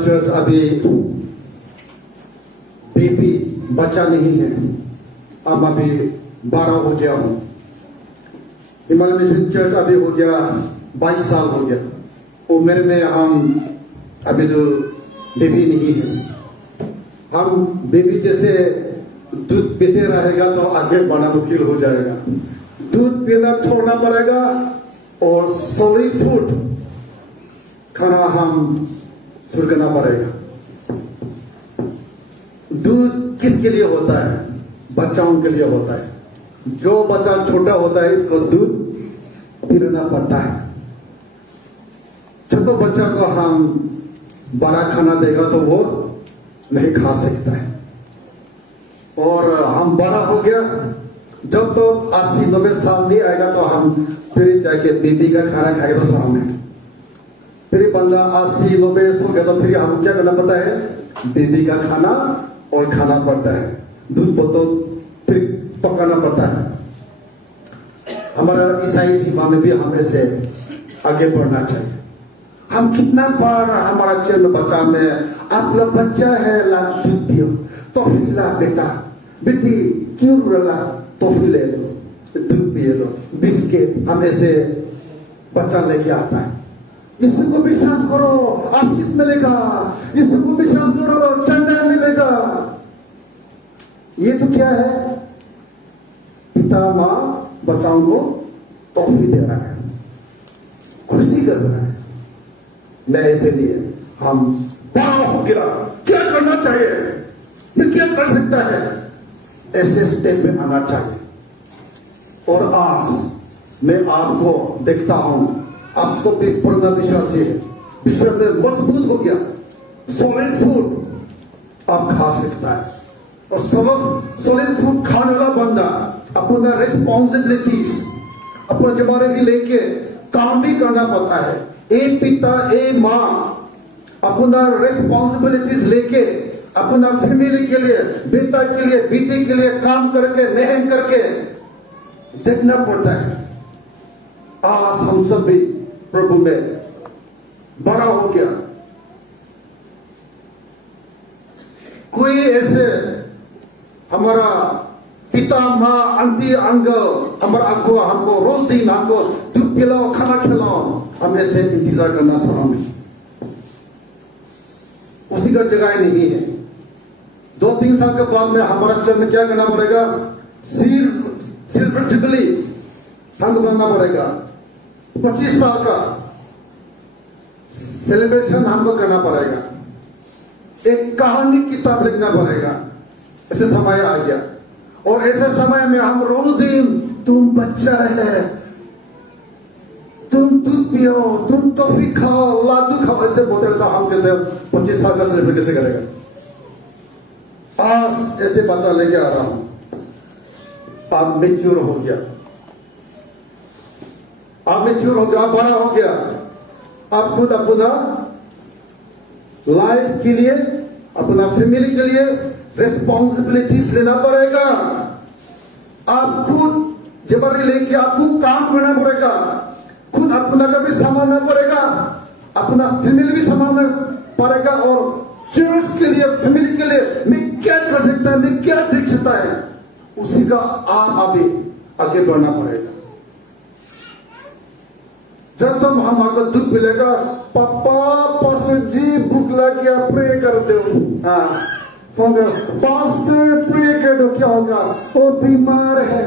Church अभी baby बच्चा नहीं है। अब अभी 12 हो गया हूँ। हिमालय मिशन चर्च अभी हो गया 22 साल हो गया। उम्र में हम अभी जो बेबी नहीं है। हम बेबी जैसे दूध पीते रहेगा तो आगे बढ़ना मुश्किल हो जाएगा। दूध पीना छोड़ना पड़ेगा और सॉलिड फूड खाना हम शुरू करना पड़ेगा। दूध किसके लिए होता है? बच्चाओं के लिए होता है। जो बच्चा छोटा होता है इसको दूध पिलाना पड़ता है। छोटे बच्चा को हम बड़ा खाना देगा तो वो नहीं खा सकता है। और हम बड़ा हो गया जब तो 80-90 साल नहीं आएगा तो हम फिर जाके बेबी का खाना खाएगा तो शाम में फिर बंदा 80-90 हो गया तो फिर हमको क्या करना पड़ता है? बेबी का खाना और खाना पड़ता है। दूध बोतल फिर पकाना पड़ता है। हमारा ईसाई धर्म में भी हमें से आगे बढ़ना चाहिए। हम कितना बार हमारा जन्म बच्चा में आप लोग बच्चा है ला दूध पियो तो ला बेटा बेटी क्यों रोला टॉफी ले लो दूध पिए लो बिस्किट हमें से बच्चा लेके आता है। इसको विश्वास करो आशीष मिलेगा, इसको विश्वास करो चंदा मिलेगा। ये तो क्या है? पिता माँ बच्चाओं को टॉफी दे रहा है, खुशी कर रहा है। मैं इसलिए हम बड़ा हो गया क्या करना चाहिए? ये क्या कर सकता है? ऐसे स्टेप में आना चाहिए। और आज मैं आपको देखता हूं आप सब भी पूर्ण विश्वासी है, विश्व में मजबूत हो गया। सॉलिड फूड आप खा सकता है और सॉलिड फूड खाने वाला बंदा अपना रिस्पॉन्सिबिलिटीज अपना जमाने भी लेके काम भी करना पड़ता है। एक पिता एक माँ अपना रिस्पॉन्सिबिलिटीज लेके अपना फैमिली के लिए बेटा के लिए बेटी के लिए काम करके मेहनत करके देखना पड़ता है। आज हम सब भी प्रभु में बड़ा हो गया। कोई ऐसे हमारा पिता माँ आंटी अंकल हमारा अगुआ हमको रोज दिन हमको दूध पिलाओ खाना खिलाओ हम ऐसे इंतजार करना सलाम में उसी का जगह नहीं है। 2-3 साल के बाद में हमारा चर्च में क्या करना पड़ेगा? सिल्वर जुबली संघ बनना पड़ेगा। 25 साल का सेलिब्रेशन हमको करना पड़ेगा। एक कहानी किताब लिखना पड़ेगा। ऐसे समय आ गया और ऐसे समय में हम रोज दिन तुम बच्चा है, तुम दूध पियो, तुम टॉफी खाओ, लाडू खाओ ऐसे बोलते रहता। हम कैसे 25 साल का सेलिब्रेट कैसे करेगा? आज ऐसे बच्चा लेके आ रहा हूं। आप मेच्योर हो गया, आप मेच्योर हो गया, आप बड़ा हो गया। आप खुद अपना लाइफ के लिए अपना फैमिली के लिए रिस्पॉन्सिबिलिटीज लेना पड़ेगा। आप खुद जबरी लेके आपको काम करना पड़ेगा। खुद अपना का भी संभालना पड़ेगा, अपना फैमिली भी संभालना पड़ेगा। और चर्च के लिए फैमिली के लिए मैं क्या कर सकता है, मैं क्या देख सकता है उसी का आप अभी आगे बढ़ना पड़ेगा। जब तक हमारा दुख मिलेगा पापा पास्टर जी भूख लग गया प्रे कर दो। पास्टर प्रे कर दो क्या होगा? वो बीमार है,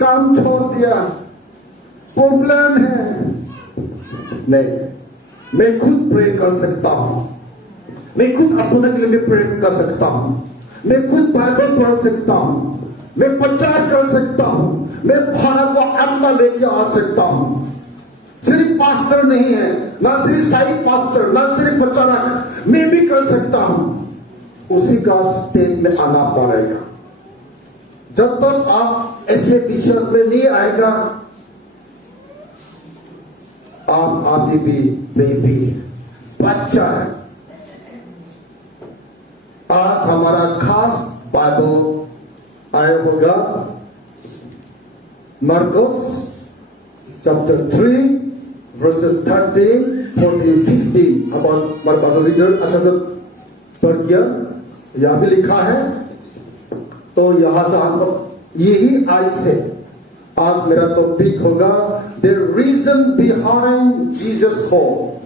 काम छोड़ दिया, प्रॉब्लम है। नहीं, मैं खुद प्रे कर सकता हूं। मैं खुद अपने के लिए प्रे कर सकता हूं। मैं खुद बाइबल पढ़ सकता हूं। मैं प्रचार कर सकता हूं। मैं भारत को अपना लेके आ सकता हूं। सिर्फ पास्टर नहीं है, ना सिर्फ साई पास्टर, ना सिर्फ प्रचारक, मैं भी कर सकता हूं। उसी का स्टेप में आना पड़ेगा। जब तक आप ऐसे विश्वास में नहीं आएगा आप अभी भी बेबी बच्चा है। आज हमारा खास बाइबल आया होगा Marcus chapter 3 verses 13 14, 15 about Bible reader अच्छा से पढ़ किया, यहाँ भी लिखा है। तो यहाँ से हमको यही आज से आज मेरा टॉपिक होगा the reason behind Jesus call,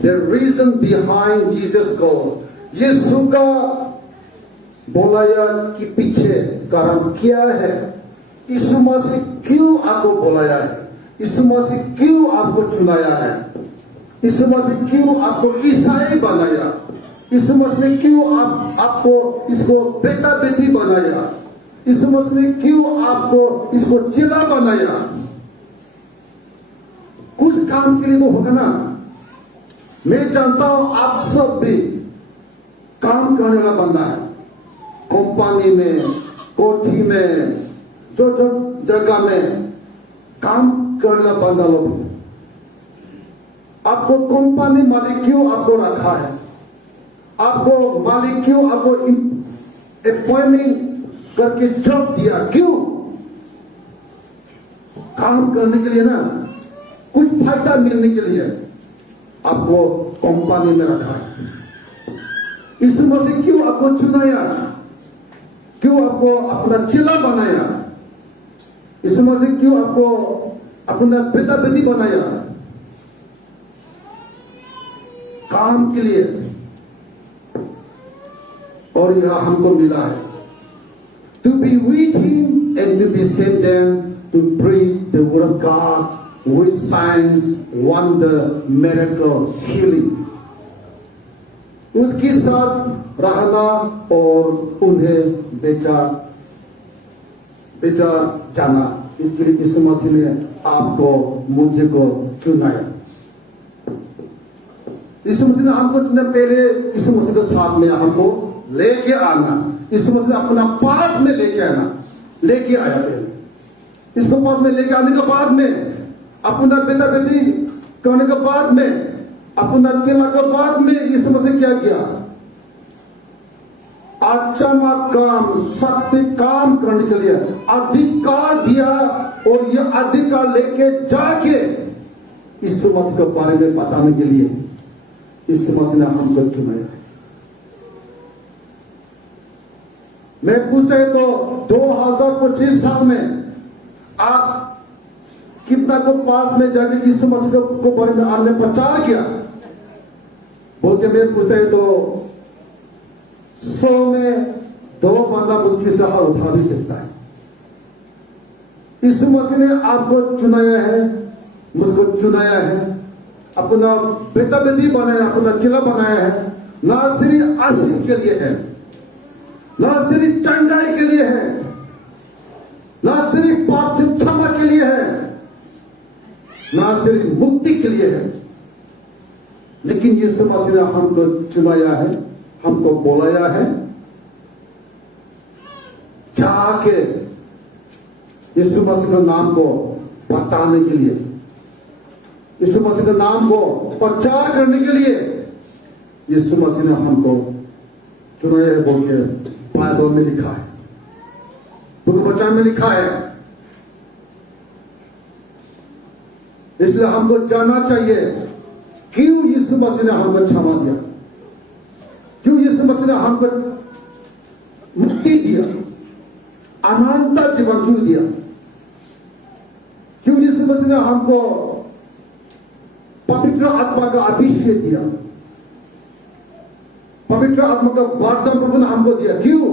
the reason behind Jesus call। यीशु का बुलाया के पीछे कारण क्या है? यीशु मसीह क्यों आपको बुलाया है? यीशु मसीह क्यों आपको चुनाया है? यीशु मसीह क्यों आपको ईसाई बनाया? यीशु मसीह ने क्यों आपको इसको बेटा बेटी बनाया? यीशु मसीह ने क्यों आपको इसको चेला बनाया? कुछ काम के लिए तो होगा ना। मैं जानता हूं आप सब भी काम करने वाला बंदा है, कंपनी में, कोठी में, जो जो जगह में काम करने वाला बंदा लोग। आपको कंपनी मालिक क्यों आपको रखा है? आपको मालिक क्यों आपको अपॉइंटमेंट करके जॉब दिया? क्यों? काम करने के लिए ना, कुछ फायदा मिलने के लिए आपको कंपनी में रखा है। यीशु मसीह क्यों आपको चुनाया? क्यों आपको अपना चेला बनाया? यीशु मसीह क्यों आपको अपना बेटा बेटी बनाया? काम के लिए। और यह हमको मिला है to be with him and to be sent them to preach the word of God with signs, wonder, miracle, healing। उसके साथ रहना और उन्हें बेचा जाना, इसके लिए यीशु मसीह ने आपको मुझे को चुनाया। यीशु मसीह ने हमको चुना, पहले यीशु मसीह के साथ में हमको लेके आना, यीशु मसीह ने अपना पास में लेके लेके आया। पहले इसको पास में लेके आने के बाद में अपना बेटा बेटी करने के बाद में अपना चेला के बाद में यीशु मसीह क्या किया? अचानक काम, सत्य काम करने के लिए अधिकार दिया और ये अधिकार लेके जाके यीशु मसीह के बारे में बताने के लिए यीशु मसीह ने हमको चुनाया। मैं पूछता है तो 2025 साल में आप कितना को पास में जाके यीशु मसीह को बारे में आपने प्रचार किया? बोल के मैं पूछता है तो 100 में 2 बंदा मुश्किल से हाथ उठा भी सकता है। यीशु मसीह ने आपको चुनाया है, मुझको चुनाया है, अपना बेटा बेटी बनाया, अपना चेला बनाया है। ना सिर्फ आशीष के लिए है, ना सिर्फ चंगाई के लिए है, ना सिर्फ पाप से क्षमा के लिए है, ना सिर्फ मुक्ति के लिए है, लेकिन यीशु मसीह ने हमको चुनाया है, हमको बुलाया है जाके यीशु मसीह के नाम को बताने के लिए, यीशु मसीह के नाम को प्रचार करने के लिए यीशु मसीह ने हमको चुनाया है। बोल के बाइबल में लिखा है, बुक बचान में लिखा है। इसलिए हमको जानना चाहिए क्यों यीशु मसीह ने हमको क्षमा दिया, क्यों यीशु मसीह ने हमको मुक्ति दिया, अनंत जीवन क्यों दिया, क्यों यीशु मसीह ने हमको पवित्र आत्मा का अभिषेक दिया, पवित्र आत्मा का वरदान प्रभु ने हमको दिया। क्यों?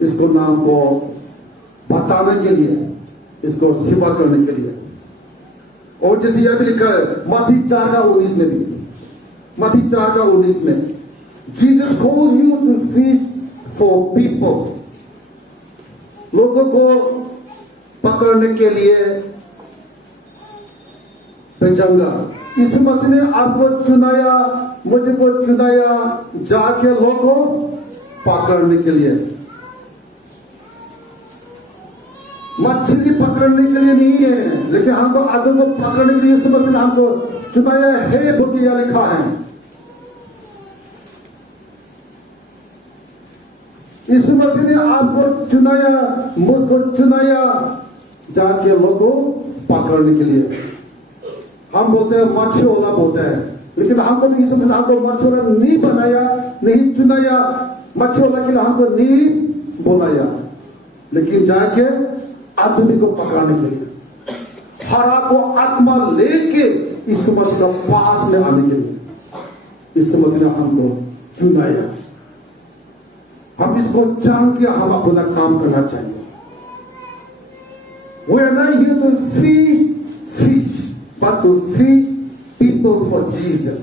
इसको नाम को बताने के लिए, इसको सेवा करने के लिए। और जैसे यह भी लिखा है मत्ती 4:19 में भी, मत्ती 4:19 में, Jesus call you to fish for people, लोगों को पकड़ने के लिए भेजूंगा। इस मसीह ने आपको चुनाया, मुझे को चुनाया जाके लोगों पकड़ने के लिए, मछली पकड़ने के लिए नहीं है, लेकिन हमको आदमी को पकड़ने के लिए यीशु मसीह ने हमको चुनाया है। बुकिया लिखा है, यीशु मसीह ने आपको चुनाया, मुझको चुनाया जाके लोगों पकड़ने के लिए। हम बोलते हैं मछोला बोलते हैं, लेकिन हमको तो यीशु मसीह हमको मछोला नहीं बनाया, नहीं चुनाया, मछोला के लिए हमको नहीं बुलाया, लेकिन जाके आदमी को पकड़ने के लिए, हरा को आत्मा लेके यीशु मसीह के पास में आने के लिए यीशु मसीह ने हमको चुनाया। हम इसको जान के हम अपना काम करना चाहिए। We are not here to feed fish, but to feed people for Jesus.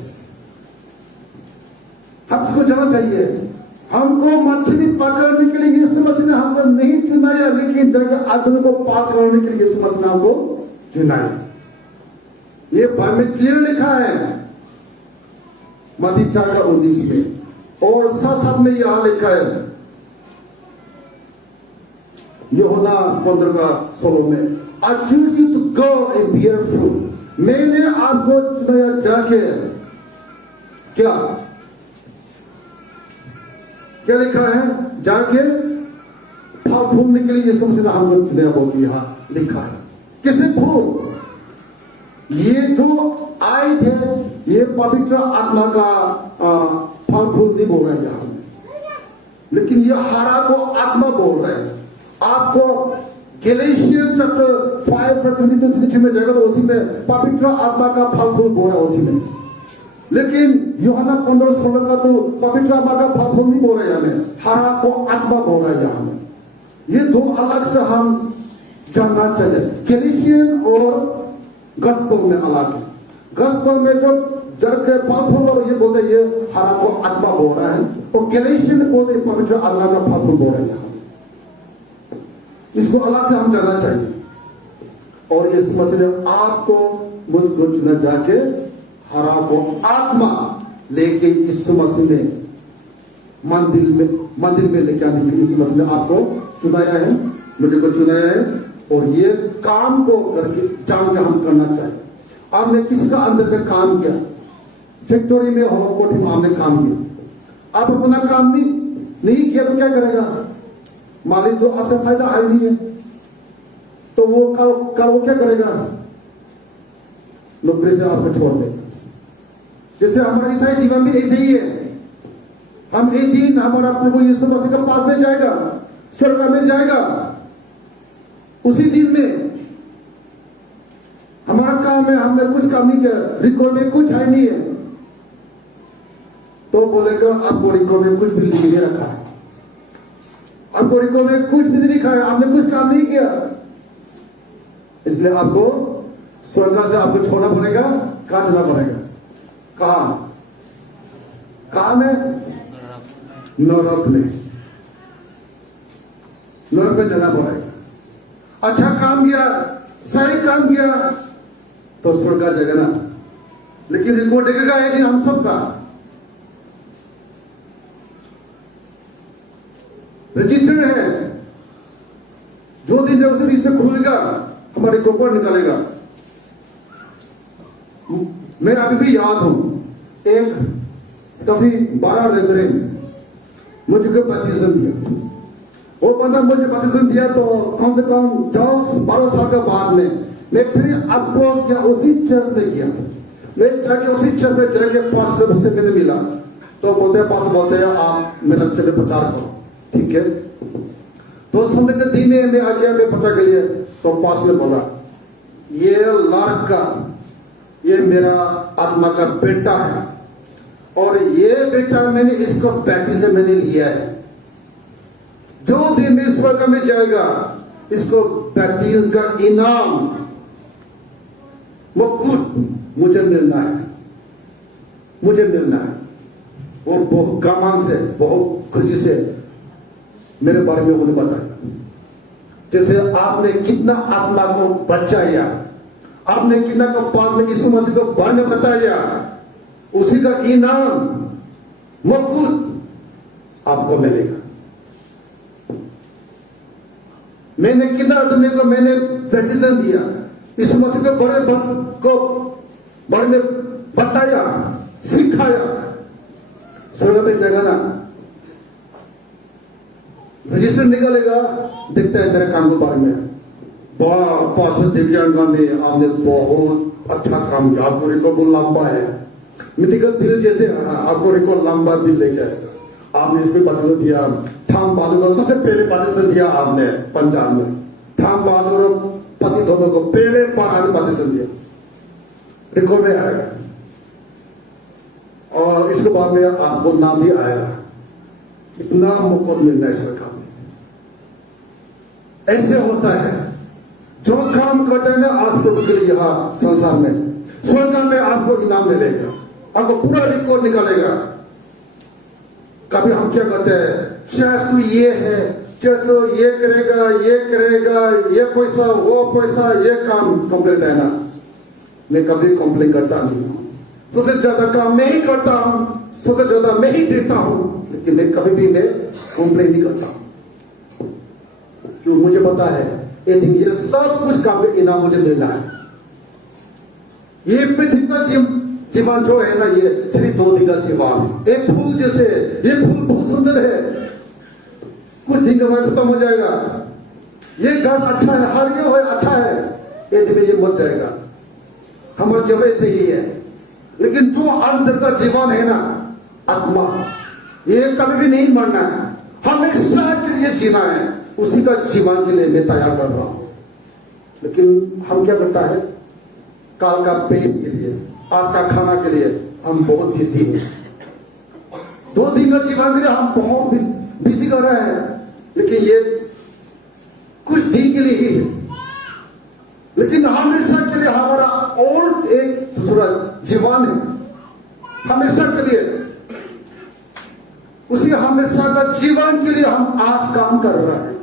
हम इसको जानना चाहिए। हमको मछली पकड़ने के लिए यीशु मसीह ने हमको नहीं चुनाया, लेकिन जगह आदमी को पार करने के लिए यीशु मसीह ने हमको चुनाया। ये बाइबल में क्लियर लिखा है मत्ती 4:19 में, और साथ में यहां लिखा है यूहन्ना 15:16 में, I choose you to go and bear fruit। मैंने आपको चुनाया जाके, क्या क्या लिखा है? जाके फल फूलने के लिए यीशु मसीह ने हमको चुनाया, बोल यहां लिखा है। किसे फूल? ये जो आए थे, ये पवित्र आत्मा का फल फूल नहीं बोल रहे यहां, लेकिन ये हरा को आत्मा बोल रहे हैं। आपको गैलेशियन चैप्टर 5:22 में जाएगा तो उसी में पवित्र आत्मा का फल फूल बोल रहा है उसी में, लेकिन यूहन्ना 15:16 का तो पवित्र आत्मा का फल फूल नहीं बोल रहा है, हमें हरा को आत्मा बोल रहा है यहां में। ये दो अलग से हम जानना चाहिए। गैलेशियन और गॉस्पेल में अलग है। गॉस्पेल में जो जग के फल फूल और ये बोलते हैं, ये हरा को आत्मा बोल रहा है, और गैलेशियन बोलते पवित्र आत्मा का फल फूल बोल रहे हैं। इसको अलग से हम जानना चाहिए। और इस मसले आपको मुझको चुना जाके हरा को आत्मा लेके यीशु मसीह ने मंदिर में लेके आने के लिए यीशु मसीह ने आपको चुनाया है, मुझे को चुनाया है, और ये काम को करके जान के हम करना चाहिए। आपने किसी का अंदर में काम किया, फैक्ट्री में हो, कोठी में आपने काम किया, आप अपना काम नहीं किया तो क्या करेगा मालिक? तो आपसे फायदा आया नहीं है, तो वो कल वो क्या करेगा? नौकरी से आपको छोड़ देगा। जैसे हमारा ईसाई जीवन भी ऐसे ही है। हम एक दिन हमारा प्रभु यीशु मसीह के पास में जाएगा, स्वर्ग में जाएगा, उसी दिन में हमारा काम है, हमने कुछ काम नहीं किया, रिकॉर्ड में कुछ है नहीं है, तो बोलेगा आपको रिकॉर्ड में कुछ भी नहीं रखा है, आपको रिकॉर्ड में कुछ भी नहीं लिखा है, आपने कुछ काम नहीं किया, इसलिए आपको स्वर्ग से आपको छोड़ना पड़ेगा। कहां जाना पड़ेगा? कहां में? नरक में जाना पड़ेगा। अच्छा काम किया, सही काम किया तो स्वर्ग का जगह ना, लेकिन रिकॉर्ड देखेगा है नहीं हम सबका। रजिस्टर है, जो दिन जब से इसे खुलेगा हमारे कोपर निकालेगा। मैं अभी भी याद हूं, एक काफी बड़ा रेवरेंड मुझे बैप्टिज्म दिया। वो बंदा मुझे बैप्टिज्म दिया तो कम से कम 10-12 साल के बाद में मैं फिर अप्रोच किया, उसी चर्च में किया। मैं जाके उसी चर्च में जाके पास्टर से मैंने मिला, तो पास्टर बोलते हैं आप मेरा चले प्रचार करो, ठीक है। तो संडे के दिन में मैं आ गया, मैं प्रचार के लिए, तो पास्टर ने बोला ये लड़का, ये मेरा आत्मा का बेटा है, और ये बेटा मैंने इसको बैप्टिज्म मैंने लिया है। जो दिन में स्वर्ग में जाएगा इसको बैप्टिज्म का इनाम वो खुद मुझे मिलना है। और बहुत गामान से, बहुत खुशी से मेरे बारे में उन्हें बताया, जैसे आपने कितना आत्मा को बचाया, आपने कितना का बाद में यीशु मसीह को बारे में बताया, उसी का इनाम वो खुद आपको मिलेगा। मैंने कितना आदमी को मैंने बैप्टिज्म दिया, यीशु मसीह के बारे में बताया, सिखाया, स्वर्ग में जगह ना रजिस्टर निकलेगा, देखता है तेरे काम के बारे में। पास्टर दिव्यांगा में आपने बहुत अच्छा काम किया, आपको रिकॉर्ड लंबा है, मेडिकल बिल जैसे आपको रिकॉर्ड लंबा बिल लेके आए, आपने इसको पार्टीशन दिया, थाम बहादुर को सबसे पहले पार्टीशन दिया आपने पंजाब में, थाम बहादुर और पति दोनों को पहले पार्टीशन दिया, रिकॉर्ड में आएगा। और इसके बाद में आपको नाम भी आएगा, इतना मुकुट मिलना है सरकार में। ऐसे होता है जो काम करते हैं आज तो यहाँ संसार में, स्वर्ग में आपको इनाम मिलेगा, आपको पूरा रिकॉर्ड निकालेगा। कभी हम क्या करते हैं, शायद तू ये है, चलो ये करेगा, ये पैसा, वो पैसा, ये काम कंप्लीट है ना। मैं कभी कंप्लेन करता नहीं हूं, सबसे ज्यादा काम मैं ही करता हूं, सबसे ज्यादा मैं ही देता हूं, लेकिन मैं कभी भी मैं कंप्लेन नहीं करता हूं, क्यों मुझे पता है एक दिन ये सब कुछ काम का इनाम मुझे मिलना है। ये पृथ्वी का जीवन जो है ना, ये सिर्फ 2 दिन का जीवन है, एक फूल जैसे, ये फूल बहुत सुंदर है, कुछ दिन के बाद खत्म हो जाएगा। ये घास अच्छा है, हरियो है, अच्छा है, एक दिन में ये मर जाएगा, हमारे जब से ही है। लेकिन जो अंदर का जीवन है ना, आत्मा, ये कभी भी नहीं मरना है, हमेशा के लिए जीना है, उसी का जीवन के लिए मैं तैयार कर रहा हूं। लेकिन हम क्या करता है, काल का पेट के लिए, आज का खाना के लिए हम बहुत बिजी हैं, 2 दिन का जीवन के लिए हम बहुत बिजी कर रहे हैं, लेकिन ये कुछ दिन के लिए ही है, लेकिन हमेशा के लिए हमारा और एक दूसरा जीवन है, हमेशा के लिए। उसी हमेशा का जीवन के लिए हम आज काम कर रहे हैं,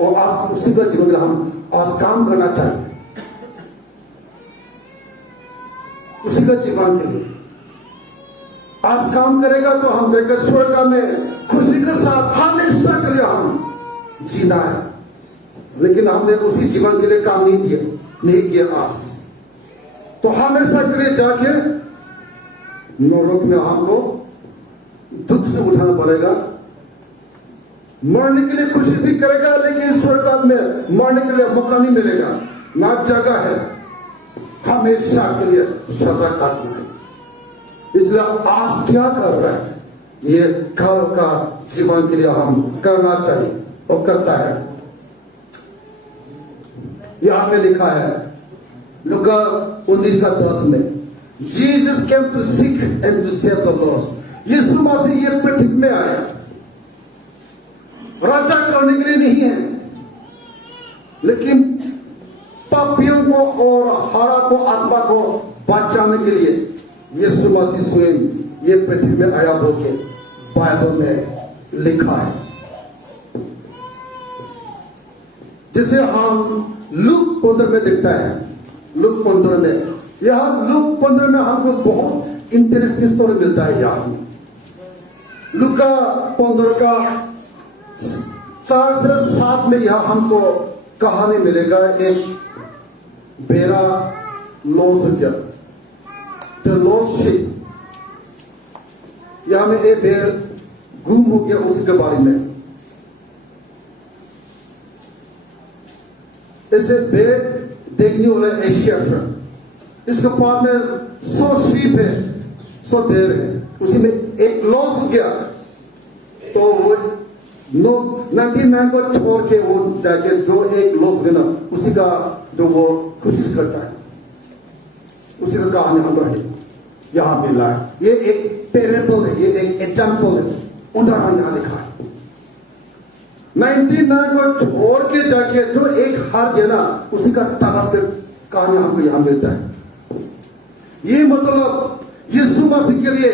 और आज उसी का जीवन के लिए हम आज काम करना चाहिए, उसी का जीवन के लिए आज काम करेगा तो हम देखकर स्वर्ग में खुशी के साथ हमेशा के लिए हम जीना है। लेकिन हमने उसी जीवन के लिए काम नहीं किया आज, तो हमेशा के लिए जाके नरक में हमको दुख से उठाना पड़ेगा। मरने के लिए कोशिश भी करेगा, लेकिन स्वर्ग में मरने के लिए मौका नहीं मिलेगा, ना जगह है, हमेशा के लिए सजा काटना है। इसलिए आज क्या कर रहे हैं, ये कल का जीवन के लिए हम करना चाहिए और करता है। यहां में लिखा है लूका 19:10 में, Jesus came to seek and to save the lost. यीशु मसीह ये पृथ्वी में आया राजा करने के लिए नहीं है, लेकिन पापियों को और हरा को, आत्मा को बचाने के लिए यीशु मसीह स्वयं ये पृथ्वी में आया बोल के बाइबल में लिखा है। जिसे हम लूक 15 में दिखता है, लूक 15 में, यहां लूक 15 में हमको बहुत इंटरेस्टिंग स्टोरी मिलता है। यहां लूका 15 का 4 से 7 में यह हमको कहानी मिलेगा, एक बेरा लॉस हो गया, द लॉस्ट शिप। यहां में एक बेर गुम हो गया, उसके बारे में ऐसे बेर देखने वाला एशिया फ्रंट, इसके बाद में 100 शीप है, 100 बेर है, उसी में एक लॉस हो गया, तो वो 99 को छोड़ के वो जाके जो एक लॉस हुआ ना, उसी का जो वो कोशिश करता है, उसी का कहानी हमको यहां मिला है। ये एक पैरेबल है, ये एक एग्जाम्पल है, उदाहरण यहां लिखा है। 99 को छोड़ के जाके जो एक हार गया ना, उसी का तलाश के कहानी हमको यहां मिलता है। ये मतलब यीशु मसीह के लिए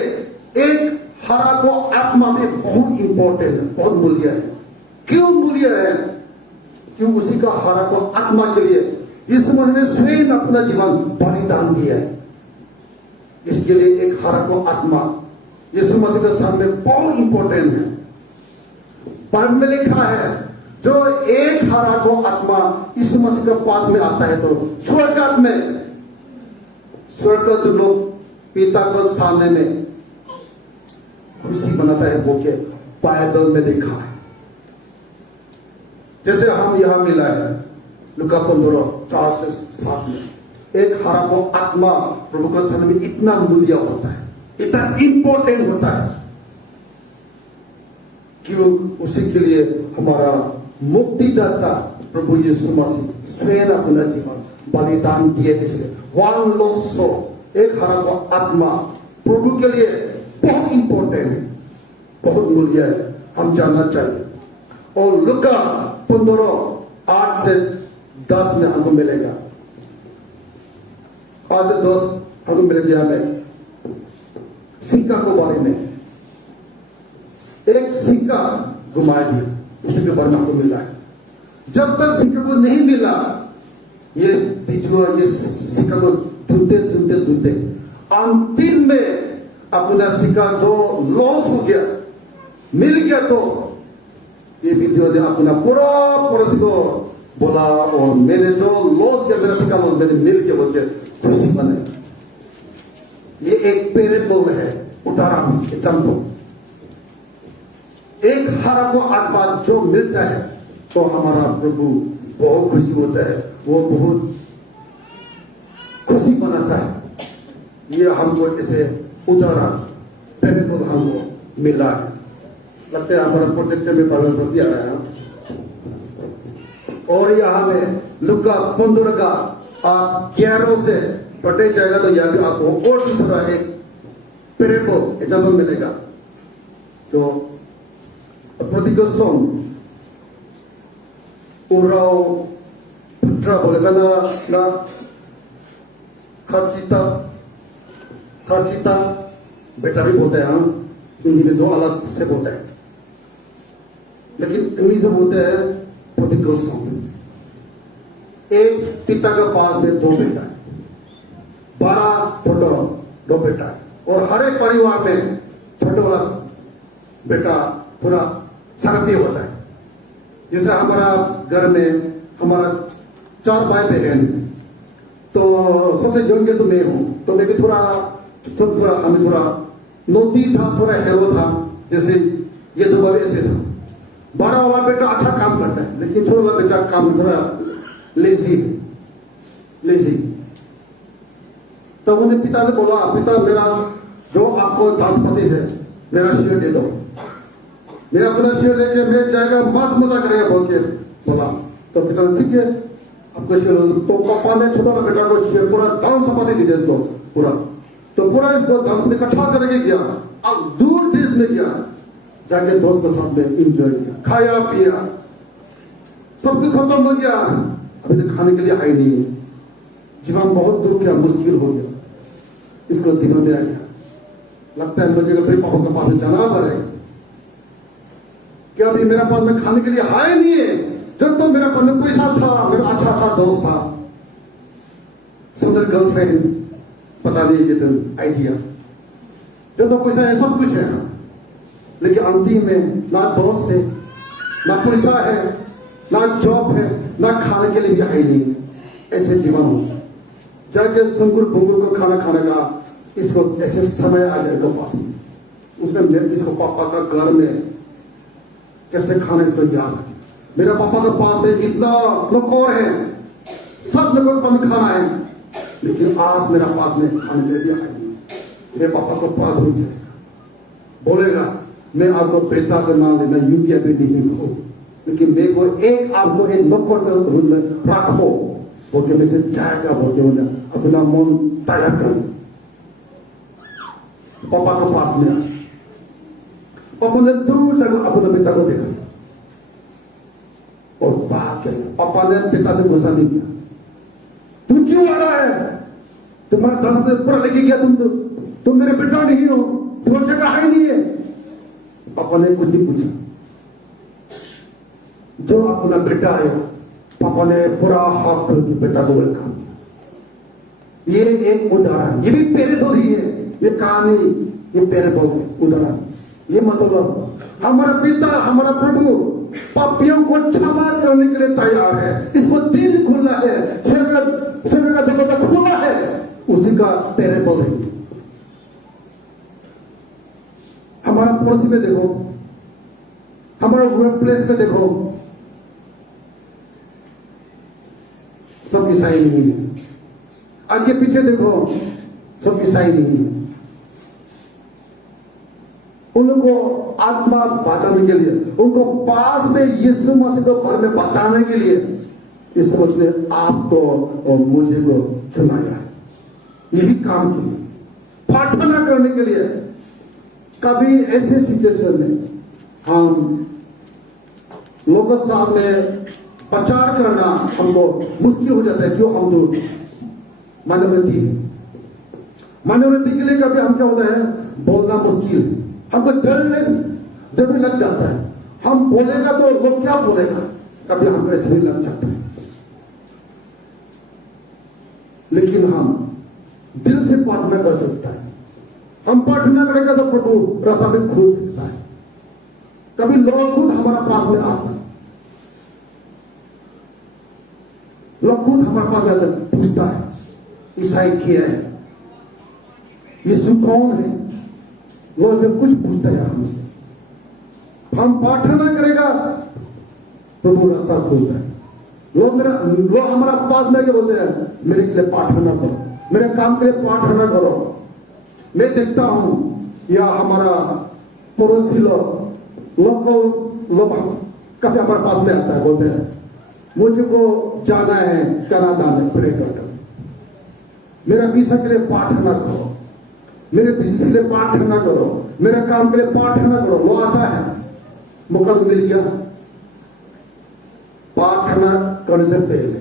एक हरा को आत्मा में बहुत इंपॉर्टेंट है, बहुत मूल्य है। क्यों मूल्य है? क्यों उसी का हरा को आत्मा के लिए यीशु मसीह ने स्वयं अपना जीवन बलिदान दिया है। इसके लिए एक हरा को आत्मा यीशु मसीह के सामने बहुत इंपॉर्टेंट है। बाइबल में लिखा है, जो एक हरा को आत्मा यीशु मसीह के पास में आता है तो स्वर्ग में, स्वर्ग जो लोग पिता को सामने में खुशी बनाता है, वो के बाइबल में लिखा है। जैसे हम यहां मिला है लूका 15:4 से 7 में, एक हरा को आत्मा प्रभु के स्थान में इतना मूल्य होता है, इतना इंपॉर्टेंट होता है कि उसी के लिए हमारा मुक्तिदाता प्रभु यीशु मसीह स्वयं अपना जीवन बलिदान दिए। इसलिए वन लॉस्ट सोल, एक हरा को आत्मा प्रभु के लिए बहुत इंपॉर्टेंट है, बहुत मूल्य है, हम जानना चाहिए। और लुका 15:8 से 10 में हमको मिलेगा, 8 से 10 हमको मिल गया में सिक्का के बारे में। एक सिक्का घुमा दिया, उसी के बारे में हमको मिला है। जब तक सिक्का को नहीं मिला, ये विधवा ये सिक्का को ढूंढते ढूंढते ढूंढते अंतिम में अपना सिक्का जो लॉस हो गया मिल गया, तो ये विधवा ने अपना पूरा पड़ोसी को बोला, और मैंने जो लॉस किया मेरा सिक्का मैंने मिल के बोल के खुशी मनाई। ये एक पैराबल है, उदाहरण एग्जाम्पल। एक हरा को आत्मा जो मिलता है तो हमारा प्रभु बहुत खुशी होता है, वो बहुत खुशी मनाता है। ये हमको इसे उदाहरण पैराबल हमको मिला है। लगता है हमारा प्रोजेक्टर में पालन प्रश्न आ रहा है। और यहाँ में लुका 15:11 से पढ़े जाएगा तो यहाँ भी आपको और दूसरा एक पैराबल एग्जाम्पल मिलेगा। तो prodigal son, orang putra boleh na खर्चिता बेटा भी बोलते हैं, हिंदी में 2 अलग से बोलते हैं, लेकिन इंग्लिश में बोलते हैं prodigal son। एक पिता के पास में 2 बेटा है, 12 छोटा 2 बेटा है, और हर एक परिवार में छोटा वाला बेटा थोड़ा शरारती होता है। जैसे हमारा घर में हमारा 4 भाई बहन, तो सबसे यंगेस्ट तो मैं हूं, तो मैं भी थोड़ा हमें थोड़ा नोटी था, थोड़ा हेरो था। जैसे ये 2 बार ऐसे था। 12 वाला बेटा अच्छा काम करता है, लेकिन छोटा वाला बेटा काम थोड़ा लेजी। तो उन्होंने पिता से बोला, पिता मेरा जो आपको दासपति है मेरा शेयर दे दो, मेरा अपना शेयर लेके मैं जाएगा, मस्त मजा करेगा बोल के बोला। तो पिता ने ठीक है आपको शेयर। तो पापा ने छोटा बेटा को शेयर पूरा दान संपत्ति दी इसको पूरा। तो पूरा इसको दान इकट्ठा करके गया, अब दूर देश में गया, जाके दोस्त के साथ में एंजॉय किया, खाया पिया, सब कुछ खत्म हो गया। अभी तो खाने के लिए आई नहीं है, जीवन बहुत दुख किया, मुश्किल हो गया। इसको दिमाग में आ गया, लगता है मुझे अपने पापा के पास जाना पड़ेगा, क्या अभी मेरा पास में खाने के लिए आए नहीं है। जब तो मेरा पास में पैसा था, मेरा अच्छा दोस्त था, सुंदर गर्लफ्रेंड, पता नहीं कि तो आइडिया, जब तो पैसा है सब कुछ है, लेकिन अंतिम में ना दोस्त है, ना पैसा है, ना जॉब है, ना खाने के लिए भी आई नहीं। ऐसे जीवन हो जाके संकुल भूंगुर को खाना खाने का इसको ऐसे समय आ जाएगा पास में। उसने इसको पापा का घर में कैसे खाने इसको याद है, मेरा पापा का पास में इतना नौकर है, सब नौकर पर खाना है, लेकिन आज मेरा पास में खाने के लिए आई नहीं। मेरे पापा को पास नहीं जाएगा, बोलेगा मैं आपको बेटा का नाम लेना यूपीआ भी नहीं हो, लेकिन मेरे को आपको एक नौकर के रूप में रखो बोल के मैं से जाएगा बोल के उन्हें अपना मन तैयार कर पापा के पास में। पापा ने दूर से अपने पिता को देखा और बात किया। पापा ने पिता से गुस्सा नहीं किया, तुम क्यों आ रहा है, तुम्हारा 10 रुपये पूरा लेके गया, तुम मेरे बेटा नहीं हो, तुम्हारी जगह है नहीं है। पापा ने कुछ नहीं पूछा, जो अपना बेटा है पापा ने पूरा हाथ खोल के बेटा को वेलकम किया। ये एक उदाहरण, ये भी पैराबल ही है, ये कहानी, ये पैराबल है, उदाहरण। ये मतलब हमारा पिता, हमारा प्रभु पापियों को क्षमा करने के लिए तैयार है। इसको दिल खुला है, स्वर्ग का दरवाजा खुला है, उसी का पैराबल है। हमारा पड़ोसी में देखो, हमारा वर्क प्लेस में देखो, सब ईसाई नहीं है। आगे पीछे देखो, सब ईसाई नहीं है। उनको आत्मा बचाने के लिए, उनको पास में यीशु मसीह को बारे में बताने के लिए यीशु मसीह ने आपको और मुझे को चुनाया। यही काम किया, प्रार्थना करने के लिए। कभी ऐसे सिचुएशन में हम लोगों के सामने प्रचार करना हमको मुश्किल हो जाता है। क्यों? हम तो मनोवृत्ति के लिए कभी हम क्या होता है, बोलना मुश्किल, हमको डर भी लग जाता है। हम बोलेगा तो लोग क्या बोलेगा, कभी हमको ऐसे भी लग जाता है। लेकिन हम दिल से प्रार्थना कर सकता है। हम प्रार्थना करेंगे तो प्रभु रास्ता में खोल सकता है। कभी लोग खुद हमारा पास में आता है, लोग खुद हमारे पास में पूछता है, ईसाई क्या है, यीशु कौन है। लोग से कुछ पूछता है हमसे, हम प्रार्थना करेगा प्रभु रास्ता खोलता है। लोग हमारा पास में क्या बोलते हैं, मेरे के लिए प्रार्थना करो, मेरे काम के लिए प्रार्थना करो। मैं देखता हूं, या हमारा पड़ोसी लोग काफी हमारे पास में आता है, बोलते हैं मुझे को जाना है कनाडा में प्रे करना, मेरा वीजा के लिए प्रार्थना करो, मेरे बिजनेस के लिए प्रार्थना करो, मेरे काम के लिए प्रार्थना करो। वो आता है, मौका तो मिल गया। प्रार्थना करने से पहले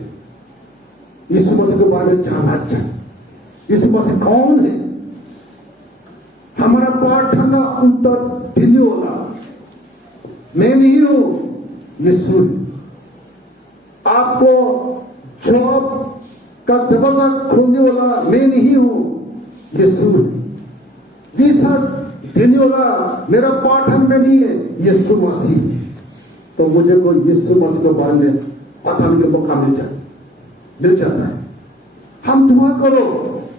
यीशु मसीह के बारे में जानना चाहिए। यीशु मसीह कौन है? हमारा प्रार्थना उत्तर देने वाला मैं नहीं हूं, यीशु। आपको जॉब का दरवाजा खोलने वाला मैं नहीं हूं, यीशु। वीजा देने वाला मेरा प्रार्थना में नहीं है, यीशु मसीह। तो मुझे को यीशु मसीह के बारे में बताने का मौका मिल जाता है। हम दुआ करो,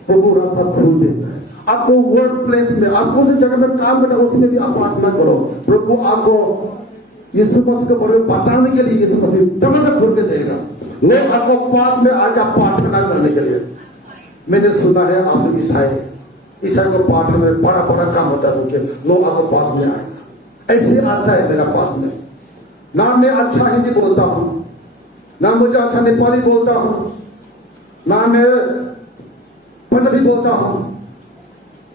प्रभु रास्ता खोल देता है। आपको वर्क प्लेस में, आपको उस जगह में काम करना, उसमें भी आप प्रार्थना करो, प्रभु आपको यीशु मसीह के बारे में बताने के लिए यीशु मसीह दरवाजा खोल के देगा। लोग आपको पास में आकर प्रार्थना करने के लिए। मैंने सुना है आप ईसाई को प्रार्थना में बड़ा बड़ा काम होता है, लोग आपको पास में आए। ऐसे आता है मेरा पास में, ना मैं अच्छा हिंदी बोलता हूं, ना मुझे अच्छा नेपाली बोलता हूं, ना मैं पंजाबी बोलता हूं,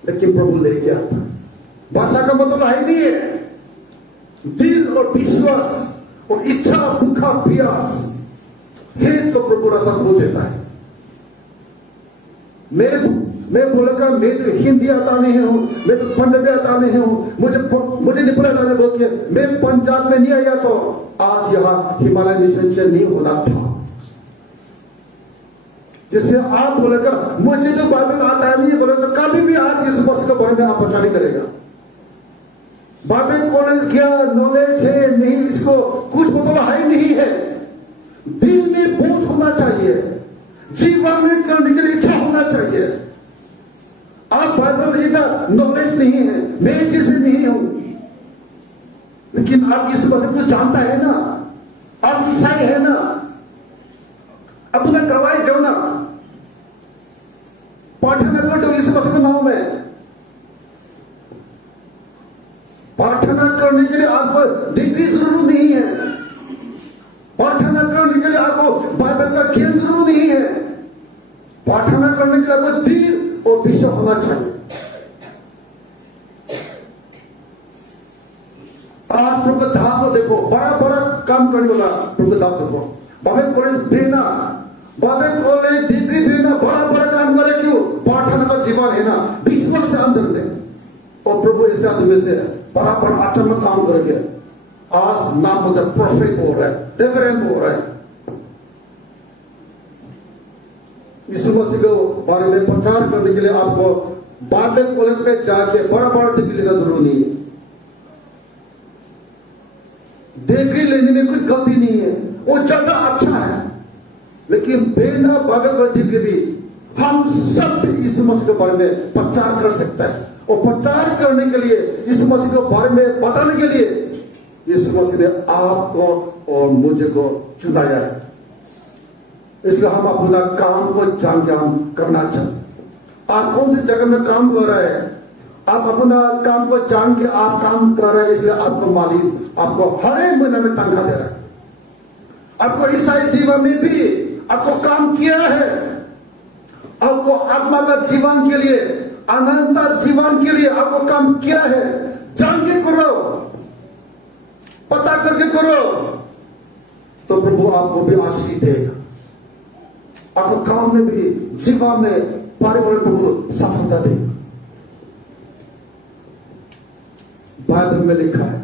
लेकिन प्रभु लेके आता। भाषा का मतलब है नहीं है, दिल और विश्वास और इच्छा, भूखा प्यास है तो प्रभु रास्ता खोल देता है। मैं बोलेगा मैं तो हिंदी आता नहीं हूं, मैं तो पंजाबी आता नहीं हूं, मुझे नेपाली आता नहीं बोल के मैं पंजाब में नहीं आया तो आज यहां हिमालय मिशन से नहीं होना था। जैसे आप बोलेगा मुझे तो बाइबल आता नहीं बोले तो कभी भी आप इस मसीह के बारे में आप पता नहीं करेगा। बाइबल कॉलेज क्या नॉलेज है नहीं, इसको कुछ मतलब है नहीं है। दिल में बोझ होना चाहिए, जीवन में करने के लिए इच्छा होना चाहिए। आप बाइबल इधर नॉलेज नहीं है, मैं जैसे नहीं हूं, लेकिन आप इस मसीह को जानता है ना, आप ईसाई है ना, अपना गवाही दो ना, प्रार्थना करो इस मसीह के नाम में। प्रार्थना करने के लिए आपको डिग्री जरूर नहीं है, प्रार्थना करने के लिए आपको बाइबल का ज्ञान जरूर नहीं है। प्रार्थना करने के लिए आपको दिल और विश्वास होना चाहिए। आज प्रभु दास को देखो, बड़ा बड़ा काम करने वाला प्रभु दास देखो, बाइबल कॉलेज देना, बाइबल कॉलेज डिग्री देना, बड़ा बड़ा काम करे। क्यों? प्रार्थना का जीवन है ना, विश्वास से अंदर ले। और प्रभु ऐसे आदमी से बड़ा बड़ा अचानक काम करके आज नाम बोलते प्रोफेट हो रहा है, रेवरेंड हो रहा है। यीशु मसीह के बारे में प्रचार करने के लिए आपको बाइबल कॉलेज में जाके बड़ा बड़ा डिग्री लेना जरूरी नहीं है। डिग्री लेने में कुछ गलती नहीं है, वो ज्यादा अच्छा है, लेकिन बिना बाइबल का डिग्री भी हम सब यीशु मसीह के बारे में प्रचार कर सकते हैं। और प्रचार करने के लिए, यीशु मसीह के बारे में बताने के लिए यीशु मसीह ने आपको और मुझे को चुनाया है। इसलिए हम अपना काम को जान के हम करना चाहिए। आप कौन सी जगह में काम कर रहे हैं, आप अपना काम को जान के आप काम कर रहे हैं, इसलिए आपको मालिक आपको हर एक महीने में तनख्वाह दे रहा है। आपको ईसाई जीवन में भी आपको काम किया है, आपको आत्मा का जीवन के लिए, अनंत जीवन के लिए आपको काम किया है। जान के करो, पता करके करो, तो प्रभु आपको भी आशीष देगा। आपको काम में भी, जीवन में बड़े बड़े प्रभु सफलता देगा। बाइबल में लिखा है,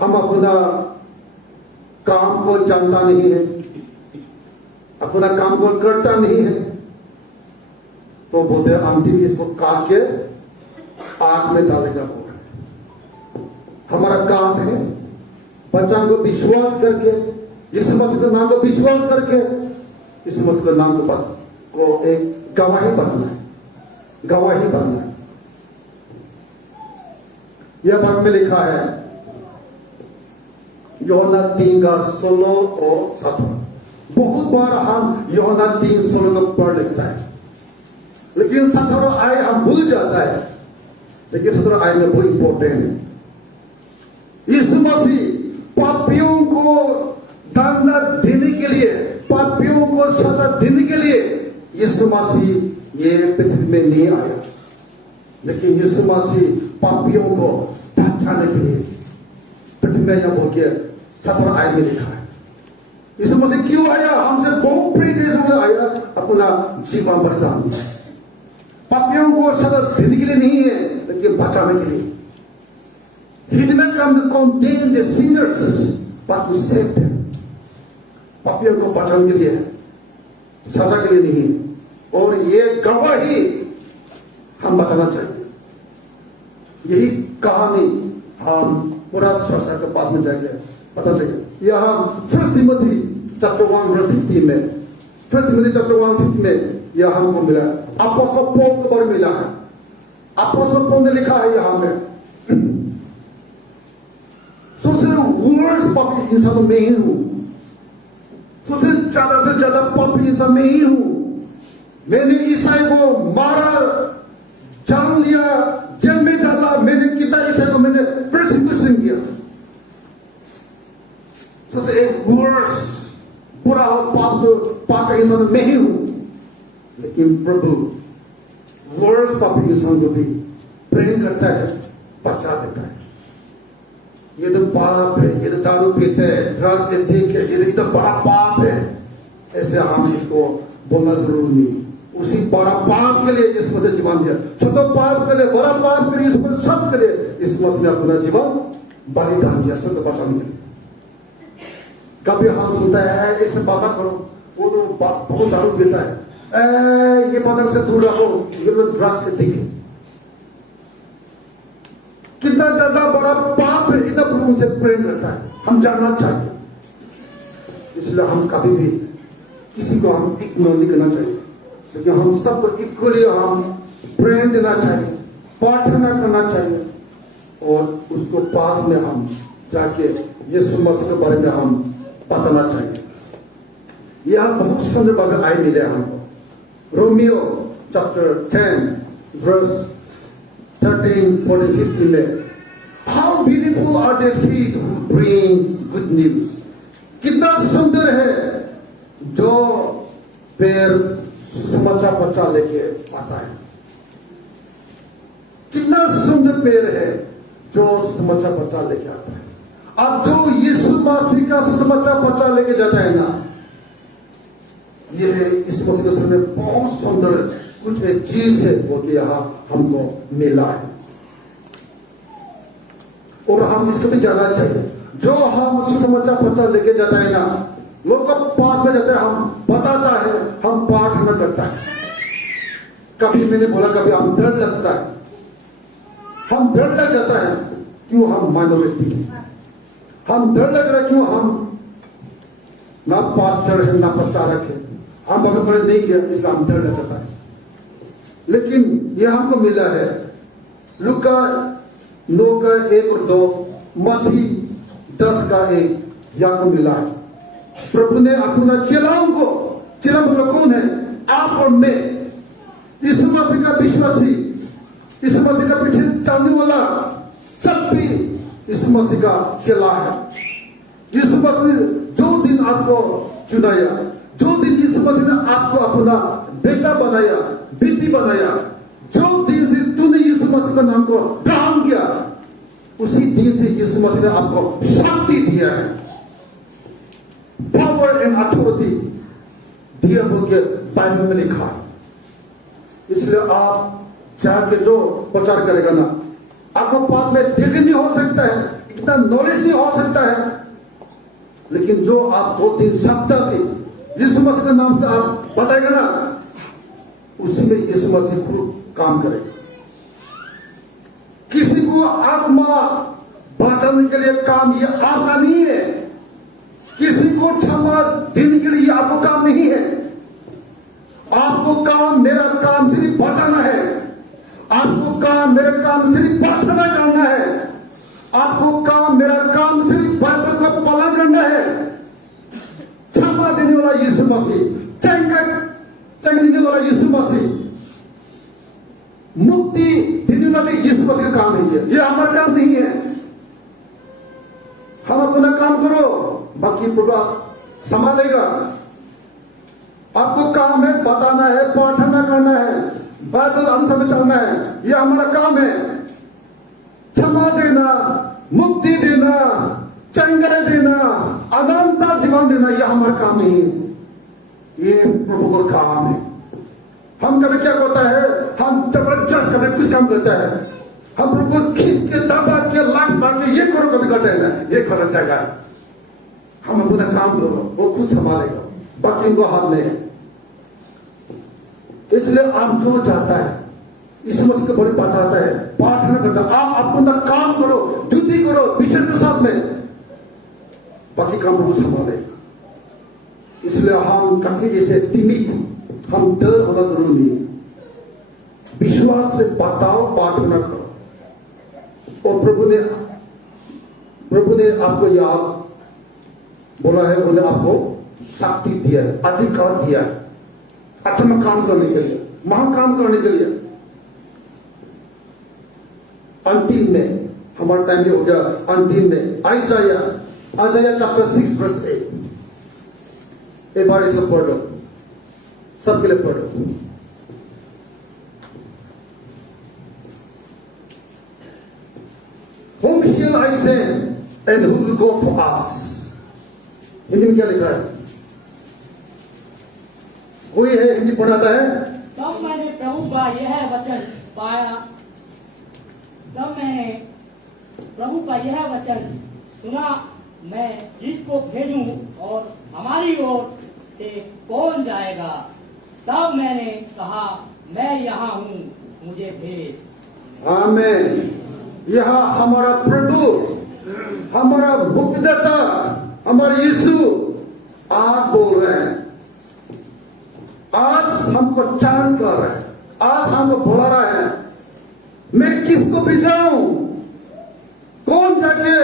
हम अपना काम को जानता नहीं है, अपना काम को करता नहीं है, तो बोलते अंतिम इसको काट के आग में डालेगा। हमारा काम है बच्चों को विश्वास करके, इस मसीह के नाम को विश्वास करके, इस मसीह के नाम को एक गवाही बनना है, गवाही बनना है। यह बात में लिखा है यूहन्ना 3:16 और 17। बहुत बार हम यूहन्ना 3:16 को पढ़ लेता है, लेकिन 17 आय हम भूल जाता है। लेकिन 17 आय में बहुत इंपॉर्टेंट है। यीशु मसीह पापियों को दंड देने के लिए, पापियों को सजा देने के लिए यीशु मसीह ये पृथ्वी में नहीं आया, लेकिन यीशु मसीह पापियों को बचाने के लिए पृथ्वी में यह बोल के 17 आय में लिखा है। यीशु मसीह क्यों आया? हमसे बहुत प्रिय आया, अपना जीवन बलिदान दिया। पापियों को सजा देने के लिए नहीं है, लेकिन बचाने के लिए। He did not come to condemn the sinners, but to save them. पापियों को बचाने के लिए, सजा के लिए नहीं। और ये गवाही हम बताना चाहिए। यही कहानी हम पूरा संसार के पास में जाएंगे, पता चाहिए। यह हम 1 Timothy chapter 1:15 में, 1 Timothy chapter 1:15 में यह हमको मिला। अपोस्टल पौल के बारे में मिला है। अपोस्टल पौल ने लिखा है यहाँ में, सबसे वर्स्ट पापी इंसान मैं ही हूं, सबसे ज्यादा से ज्यादा पापी इंसान मैं ही हूं। मैंने ईसाई को मारा, जान लिया, जेल में डाला, मैंने कितना ईसाई को मैंने प्रोसिक्यूशन किया। सबसे एक वर्स्ट बुरा पाप का इंसान मैं ही हूं। लेकिन प्रभु वर्स्ट पापी इंसान को भी प्रेम करता है, बचा देता है। ये तो पाप है, ये तो दारू पीते हैं, ड्रग्स लेते हैं, ये तो बड़ा पाप है। ऐसे हम इसको बोलना जरूर नहीं। उसी बड़ा पाप के लिए इस मसीह जीवन दिया, छोटा पाप के लिए, बड़ा पाप के लिए, इस मसीह सब के लिए इस मसीह ने अपना जीवन बलिदान दिया, सबको बचाने के लिए। कभी हम सुनता है ऐसे बाबा करो, वो तो बहुत दारू पीता है, ये पदक से दूर रहो, ये तो ड्रग्स लेते हैं। कितना ज्यादा बड़ा पाप है, इतना प्रभु से प्रेम करता है, हम जानना चाहिए। इसलिए हम कभी भी किसी को हम इग्नोर नहीं करना चाहिए, लेकिन हम सबको इक्वली हम प्रेम देना चाहिए, प्रार्थना करना चाहिए, और उसको पास में हम जाके यीशु मसीह के बारे में हम बताना चाहिए। यह बहुत सुंदर बात आई मिले हमको। रोमियो चैप्टर 10 verse 13, 14, 15 में, how beautiful are the feet who bring good news. कितना सुंदर है जो पैर समाचार पचा लेके आता है। कितना सुंदर पैर है जो समाचार पचा लेके आता है। अब जो यीशु मसीह का समाचार पचा लेके जाता है ना, ये इस मसीह के सामने बहुत सुंदर कुछ एक चीज है वो कि यहां हमको मिला है, और हम इसको भी जानना चाहिए। जो हम सुसमाचार प्रचार लेके जाता है ना, लोग पाठ में जाते हैं, हम बताता है, हम पाठ न करता है। कभी मैंने बोला, कभी हम डर लगता है, हम डर लग जाता है, क्यों हम माइनॉरिटी हैं, हम डर लग रहा है, क्यों हम ना पास्टर है ना प्रचारक है, हम अभी बड़े नहीं किया, इसलिए हम डर लग जाता है। लेकिन यह हमको मिला है लूका 9:1 और 2, मत्ती 10:1 यहां को मिला है प्रभु ने अपना चेलाओं को, चेला मतलब कौन है? आप और मैं, यीशु मसीह का विश्वासी, यीशु मसीह का पीछे चलने वाला सब भी यीशु मसीह का चेला है। यीशु मसीह जो दिन आपको चुनाया, जो दिन यीशु मसीह ने आपको अपना बेटा बनाया, बेटी बनाया, जो दिन से तूने यीशु मसीह का नाम को ग्रहण किया, उसी दिन से यीशु मसीह ने आपको शक्ति दिया है, पावर एंड अथॉरिटी दिया बोल के बाइबल में लिखा है। इसलिए आप जाके जो प्रचार करेगा ना, आपको पाप में डिग्री नहीं हो सकता है, इतना नॉलेज नहीं हो सकता है, लेकिन जो आप 2-3 सप्ताह भी यीशु मसीह के नाम से आप बताएगा ना, उसी में यीशु मसीह खुद काम करेगा। किसी को आत्मा बांटने के लिए काम ये आपका नहीं है, किसी को क्षमा देने के लिए आपको काम नहीं है। आपको काम, मेरा काम सिर्फ बताना है, आपको काम, मेरा काम सिर्फ प्रार्थना करना है, आपको काम, मेरा काम सिर्फ बातों का पालन करना है। क्षमा देने वाला यीशु मसीह, चंग देने वाला यीशु मसीह, मुक्ति देने वाला यीशु मसीह का काम है। ये हमारा काम नहीं है। हम अपना काम करो, बाकी प्रभु संभालेगा। आपको काम है बताना है, प्रार्थना करना है, बाइबल अनुसार में चलना है, यह हमारा काम है। क्षमा देना, मुक्ति देना, चंगाई देना, अनंत जीवन देना, यह हमारा काम नहीं है, ये प्रभु का काम है। हम कभी क्या होता है, हम जबरदस्त कभी कुछ काम करता है, हम प्रभु को खींच के दबा के लाख मार के ये करो, कभी कहते हैं ना ये करना चाहिए। हम अपना काम करो, वो खुद संभालेगा, बाकी उनको हाथ में है। इसलिए आप जो चाहता है, यीशु मसीह के बड़ी बात आता है, प्रार्थना करता है, आप अपना काम करो, ड्यूटी करो विश्वास के साथ में, बाकी काम प्रभु संभालेगा। इसलिए हम कभी जैसे तिमित, हम डर होना जरूरी नहीं है, विश्वास से बताओ, प्रार्थना करो, और प्रभु ने आपको याद बोला है, उन्होंने आपको शक्ति दिया है, अधिकार दिया है अच्छा काम करने के लिए, महाकाम करने के लिए। अंतिम में हमारा टाइम भी हो गया, अंतिम में आइसाया चैप्टर 6 वर्स 8, एक बार इसको पढ़ लो, सबके लिए पढ़ लो। Whom shall I send and who will go for us? Hindi में क्या लिखा है? कोई है हिंदी पढ़ाता है? तब मैंने प्रभु का यह वचन पाया, तब मैंने प्रभु का यह वचन सुना, मैं जिसको भेजूं और हमारी ओर से कौन जाएगा? तब मैंने कहा, मैं यहाँ हूँ, मुझे भेज। आमीन। यह हमारा प्रभु, हमारा मुक्तिदाता, हमारे यीशु आज बोल रहे हैं, आज हमको चांस कर रहा है, आज हमको बुला रहा है, मैं किसको भी जाऊं, कौन जाके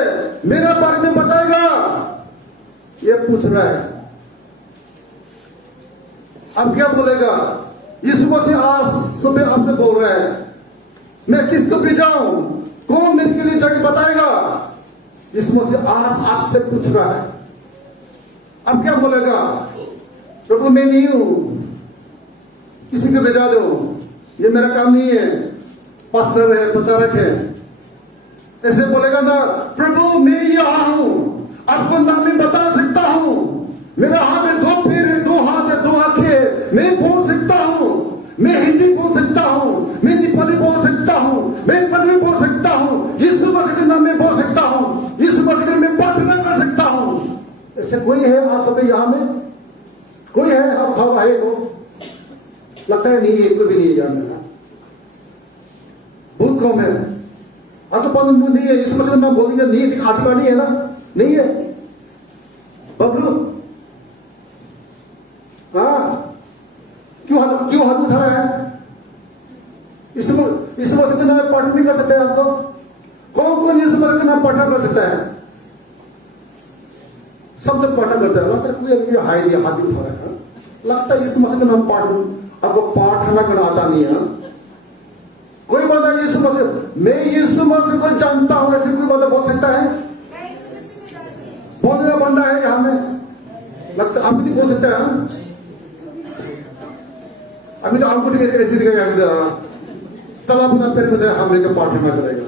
मेरा बारे में बताएगा, ये पूछ रहा है। अब क्या बोलेगा? यीशु मसीह आज सुबह आपसे बोल रहा है, मैं किसको भी जाऊं, कौन मेरे के लिए जाके बताएगा? यीशु मसीह आज आपसे पूछ रहा है। अब क्या बोलेगा? प्रभु मैं नहीं हूं, किसी को भेजा दो, ये मेरा काम नहीं है, पास्टर है, प्रचारक है, ऐसे बोलेगा ना। प्रभु मैं यहां हूं, आपको नाम में बता सकता हूं, मेरा हाथ में 2 पैर है, 2 हाथ है, 2 आंखें है, मैं बोल सकता हूं, मैं हिंदी बोल सकता हूं, मैं नेपाली बोल सकता हूं, मैं पंजाबी बोल सकता हूं, यीशु मसीह के नाम में बोल सकता हूं, यीशु मसीह के नाम में प्रार्थना कर सकता हूं। ऐसे कोई है आज सब यहां में? कोई है? आप खाओ है को लगता है नहीं है, कोई भी नहीं है जानना, बहुत कम है। आपको पता नहीं है, यीशु मसीह का नाम बोलेंगे नहीं, अधिकार नहीं है ना, नहीं है। बबलू हाँ, क्यों हाथ उठा रहा है? यीशु मसीह के नाम में प्रार्थना नहीं कर सकते आपको? कौन कौन यीशु मसीह के नाम प्रार्थना कर सकता है? शब्द पढ़ना करता है, लगता है कोई अभी हाई दिया हाथ उठा रहा है, लगता है इस मसीह का नाम पाठू, आपको पाठना करना आता नहीं है। कोई बंदा यीशु मसीह, मैं यीशु मसीह को जानता हूं, ऐसे कोई बंदा बोल सकता है? बोलने का बंदा है यहाँ में? लगता आप नहीं बोल सकते हैं? अभी तो आपको ऐसी दिखेगा, तब अपना पैर में हम लेकर पाठना करेगा।